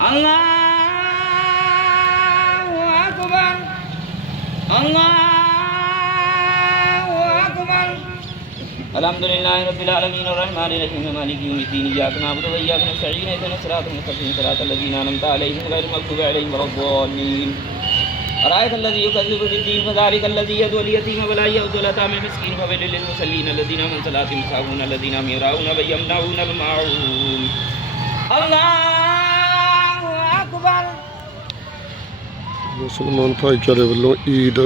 Allahu Akbar Allahu Akbar الحمد لله رب العالمين الرحمن الرحيم مالك يوم الدين اياك نعبد واياك نستعين اهدنا الصراط المستقيم صراط الذين انعمت عليهم غير المغضوب عليهم ولا الضالين أرأيت الذي يكذب بالدين فذلك الذي يدعو اليتيم ولا يؤذي اليتامى المسكين فويل للمصلين الذين هم من صلاتهم ساهون الذين هم يراءون ويمنعون الماعون الله ਮੁਸਲਮਾਨ ਭਾਈਚਾਰੇ ਵੱਲੋਂ ਈਦ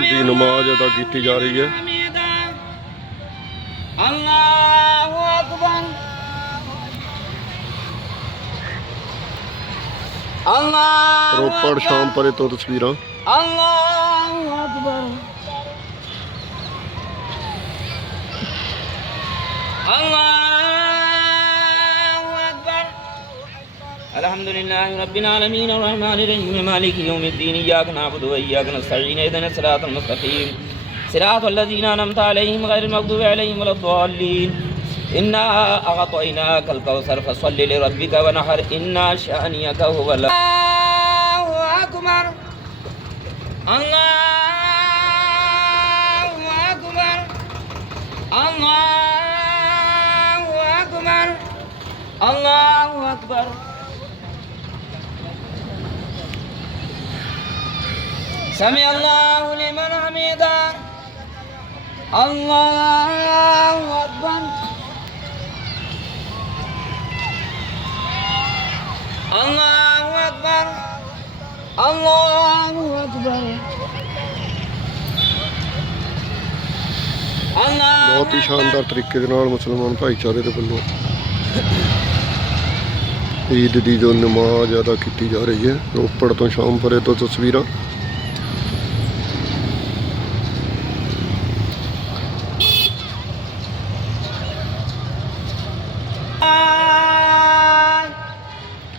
ਦੀ ਨਮਾਜ਼ ਅਦਾ ਕੀਤੀ ਜਾ ਰਹੀ ਹੈ। ਅੱਲਾਹੁ ਅਕਬਰ। ਅੱਲਾਹ ਰੋਪੜ ਸ਼ਾਮ ਪਰੇ ਤੋਂ ਤਸਵੀਰਾਂ। ਅੱਲਾਹੁ ਅਕਬਰ। ਅੱਲਾਹ الحمد لله رب العالمين الرحمن الرحيم مالك يوم الدين إياك نعبد وإياك نستعين اهدنا الصراط المستقيم. صراط الذين أنعمت عليهم غير المغضوب عليهم ولا الضالين. إنا أعطيناك الكوثر فصل لربك ونحر إنا شانيك هو الله أكبر. الله أكبر. الله أكبر. الله أكبر. সামি আল্লাহ লিমান হামিদা আল্লাহু আকবার আল্লাহু আকবার আল্লাহু আকবার बहुत ही शानदार तरीके मुसलमान भाईचारे के वालों ईद की जो नमाज अदा की जा रही है रोपड़ तो शाम परे तो तस्वीर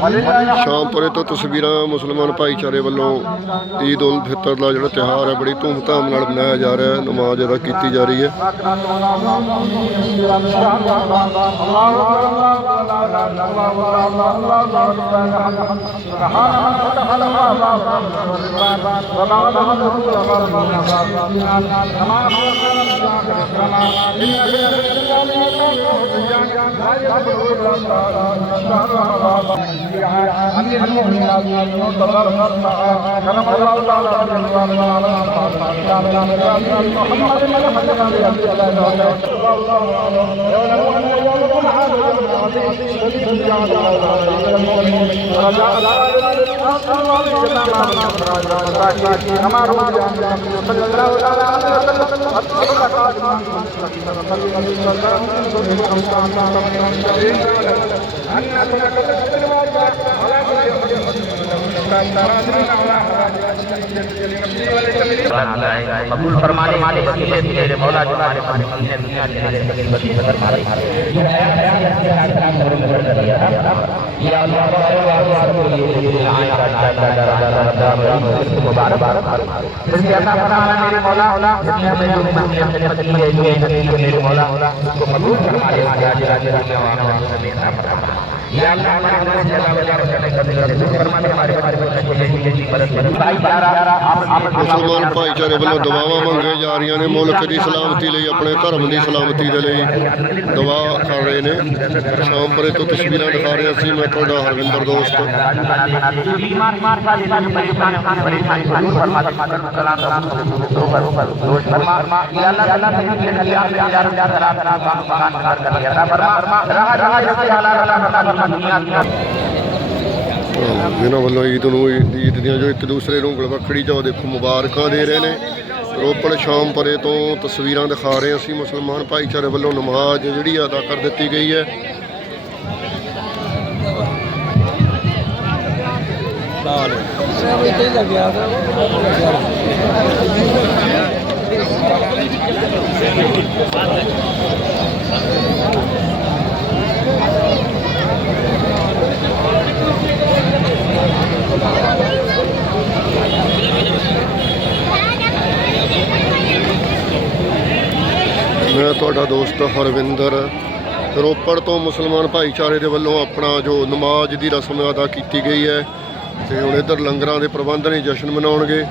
ਸ਼ਾਮਪੁਰੇ ਤੋਂ ਤਸਵੀਰਾਂ ਮੁਸਲਮਾਨ ਭਾਈਚਾਰੇ ਵੱਲੋਂ ਈਦ ਉਲ ਫਿਤਰ ਦਾ ਜਿਹੜਾ ਤਿਉਹਾਰ ਹੈ, ਬੜੀ ਧੂਮਧਾਮ ਨਾਲ ਮਨਾਇਆ ਜਾ ਰਿਹਾ ਹੈ, ਨਮਾਜ਼ ਅਦਾ ਕੀਤੀ ਜਾ ਰਹੀ ਹੈ। امير المؤمنين منتظر مرتعى كرم الله تعالى رضي الله عنه محمد ملح لها رجاء العالم அண்ணா कबूल फरमाने वाले वसीले तेरे मौला जो हमारे पास है दुनिया के तेरे सभी वसीले कर हमारे जो है या अल्लाह मुबारक इसलिए अल्लाह फरमाना मेरे मौला दुनिया में जो दुनिया के वसीले जो है मेरे मौला उसको कबूल फरमा ले आज आज या अल्लाह हमारे हमारे जला वला करने का दिल फरमाने हमारे हमारे भाई प्यारा आप आप ਮੁਸਲਮਾਨ ਭਾਈਚਾਰੇ ਵੱਲੋਂ ਦੁਆਵਾਂ ਮੰਗੀਆਂ ਜਾ ਰਹੀਆਂ ਨੇ ਮੁਲਕ ਦੀ ਸਲਾਮਤੀ ਲਈ ਆਪਣੇ ਧਰਮ ਦੀ ਸਲਾਮਤੀ ਦੇ ਲਈ ਦੁਆ ਕਰ ਰਹੇ ਨੇ ਸ਼ਾਮ ਪਰੇ ਤੋਂ ਤਸਵੀਰਾਂ ਦਿਖਾ ਰਹੇ ਅਸੀਂ ਮੈਂ ਤੁਹਾਡਾ ਹਰਵਿੰਦਰ ਦੋਸਤ बीमार बीमार का लेना जो परेशान है परेशानी को दूर फरमा दे सलाम सलाम दो पर ऊपर दोष फरमा या अल्लाह अल्लाह से के नबी आप यार यार सलाम सलाम मकान कर कर या फरमा रहा रहा जैसे अल्लाह अल्लाह फरमा दुनिया की ਜਿਨ੍ਹਾਂ ਵੱਲੋਂ ਈਦ ਨੂੰ ਈਦ ਦੀਆਂ ਜੋ ਇੱਕ ਦੂਸਰੇ ਨੂੰ ਗੁਲਵਖੜੀ ਚੋਂ ਦੇਖੋ, ਮੁਬਾਰਕਾਂ ਦੇ ਰਹੇ ਨੇ। ਰੋਪੜ ਸ਼ਾਮ ਪਰੇ ਤੋਂ ਤਸਵੀਰਾਂ ਦਿਖਾ ਰਹੇ ਅਸੀਂ, ਮੁਸਲਮਾਨ ਭਾਈਚਾਰੇ ਵੱਲੋਂ ਨਮਾਜ਼ ਜਿਹੜੀ ਅਦਾ ਕਰ ਦਿੱਤੀ ਗਈ ਹੈ। ਮੈਂ ਤੁਹਾਡਾ ਦੋਸਤ ਹਰਵਿੰਦਰ ਰੋਪੜ ਤੋਂ ਮੁਸਲਮਾਨ ਭਾਈਚਾਰੇ ਦੇ ਵੱਲੋਂ ਆਪਣਾ ਜੋ ਨਮਾਜ਼ ਦੀ ਰਸਮ ਅਦਾ ਕੀਤੀ ਗਈ ਹੈ ਤੇ ਹੁਣ ਇੱਧਰ ਲੰਗਰਾਂ ਦੇ ਪ੍ਰਬੰਧ ਨੇ ਜਸ਼ਨ ਮਨਾਉਣਗੇ।